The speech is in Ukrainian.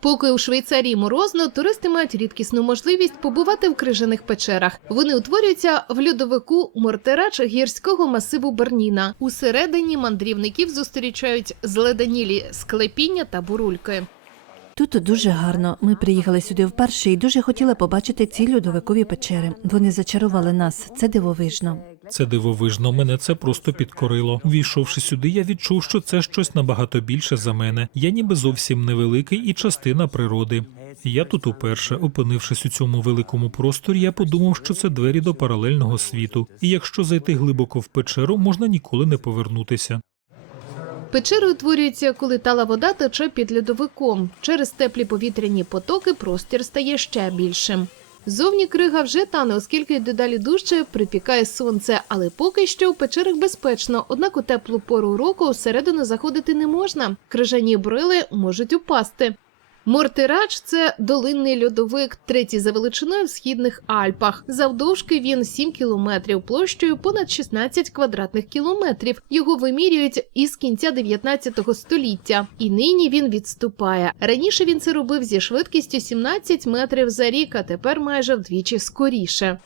Поки у Швейцарії морозно, туристи мають рідкісну можливість побувати в крижаних печерах. Вони утворюються в льодовику Мортерач гірського масиву Берніна. Усередині мандрівників зустрічають зледанілі склепіння та бурульки. Тут дуже гарно. Ми приїхали сюди вперше і дуже хотіли побачити ці льодовикові печери. Вони зачарували нас. Це дивовижно. Це дивовижно, мене це просто підкорило. Війшовши сюди, я відчув, що це щось набагато більше за мене. Я ніби зовсім невеликий і частина природи. Я тут уперше, опинившись у цьому великому просторі, я подумав, що це двері до паралельного світу, і якщо зайти глибоко в печеру, можна ніколи не повернутися. Печери утворюються, коли тала вода тече під льодовиком. Через теплі повітряні потоки простір стає ще більшим. Зовні крига вже тане, оскільки дедалі дужче припікає сонце, але поки що в печерах безпечно. Однак у теплу пору року всередину заходити не можна. Крижані брили можуть упасти. Мортирач це долинний льодовик, третій за величиною в східних Альпах. Завдовжки він 7 кілометрів, площею понад 16 квадратних кілометрів. Його вимірюють із кінця 19 століття, і нині він відступає. Раніше він це робив зі швидкістю 17 метрів за рік, а тепер майже вдвічі скоріше.